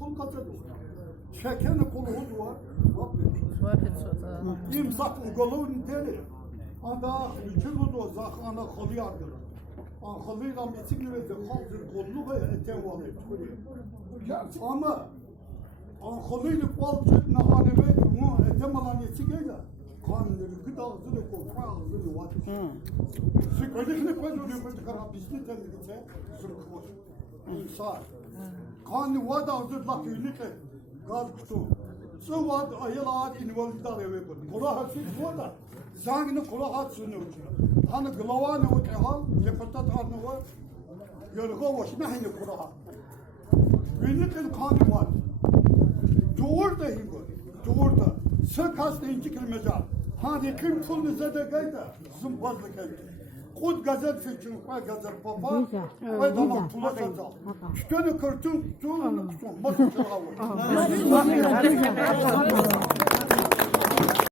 pul kazanıyor. Şekerin kolu var. Muhabbet soda. İmsak ugalı niteli. Anda bütün o zak ana kolu yardır. Ankalıyla metin ve kaldır kolunu ve eten var. Ama Ankalıyla balcık nahane ve mu etem alan yetigeyle. Kanları gıdağızını kofa ağzını var. Sıkıntı koyuyor bu kadar bizde temizlikte sırkmış. İnsan. Kan var da hazırlık ünlük gaz kutu. So var ayılar invalidler eve koy. Kula hasip var da. Zangını kula hatsını uçuyor. Hani glavanı uçuyor. Cepetat arnı var. Yolga başına hani kula hat. Ünlük kan var. Doğru da hingo. Doğru da. Sık hasta inci kilmeca. Hani kim pulunu zede gayda. Zımbazlık etti. Kod gazel fikrin, koy gazel papa, koy damak pula gazel. Şütönü kırtın, tuğunu kutun, masın çalağı.